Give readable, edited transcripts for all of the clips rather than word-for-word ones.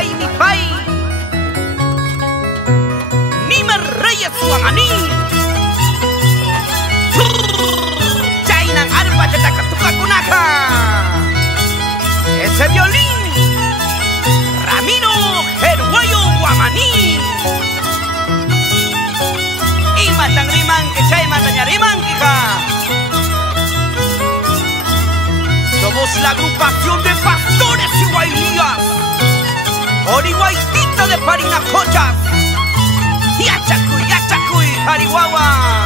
mi pai. Nima Reyes Wamani. Chainan arpa chataka tukakunaka. Ese violín. Ramiro Gerguayo Wamani. Y matan riman que chay matan riman kika. Somos la agrupación de pastores y guailías, Orihuaytita de Parinacochas, Yachacuy, Jarihuahua.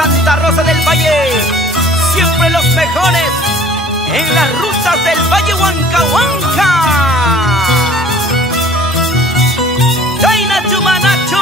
Santa Rosa del Valle, siempre los mejores en las rutas del Valle Huancahuanca. Chayna Chumanacho.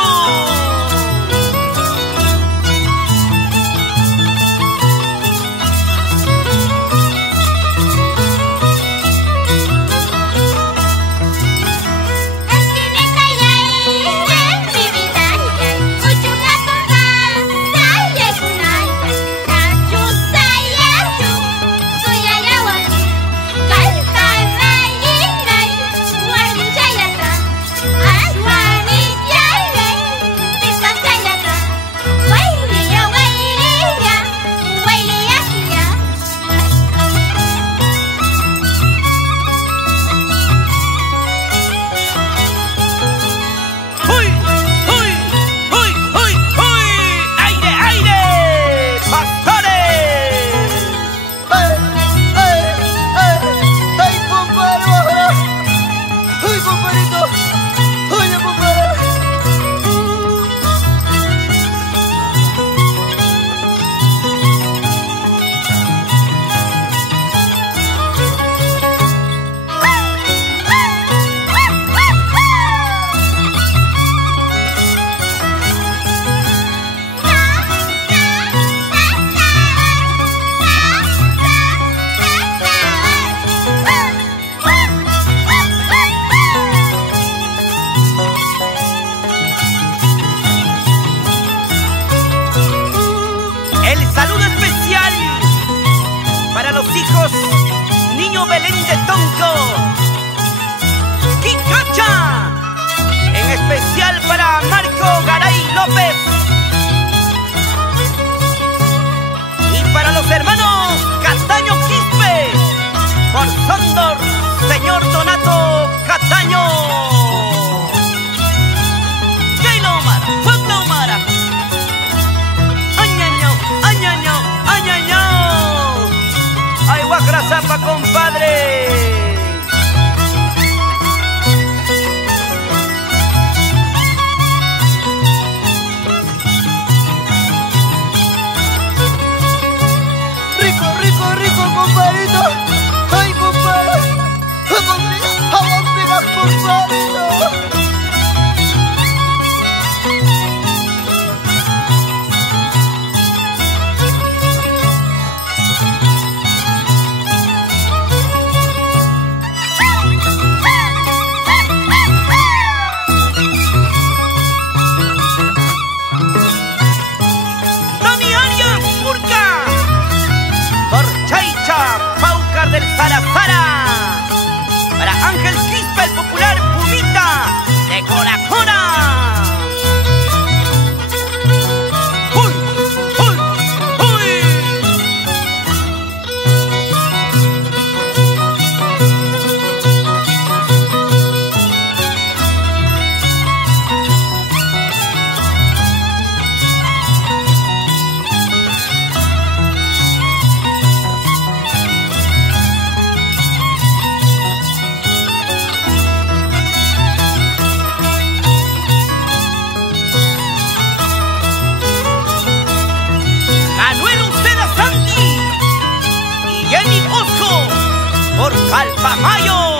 Hijos, Niño Belén de Tonco, Quicacha, en especial para Marco Garay López, y para los hermanos Cataño Quispe, por Sondor, señor Donato Cataño. Keilo Mara, Pueblo Mara, añaño, añaño, añaño. ¡Ay, Guajrazapa, compadre! Rico, rico, rico, compadrito. ¡Ay, compadre! ¡Aguampiras, compadrito! Paucar del Zara, para Ángel Quispe, el popular Pumita de Cora Cora. ¡Uy! ¡Uy! ¡Uy! Por Calpamayo.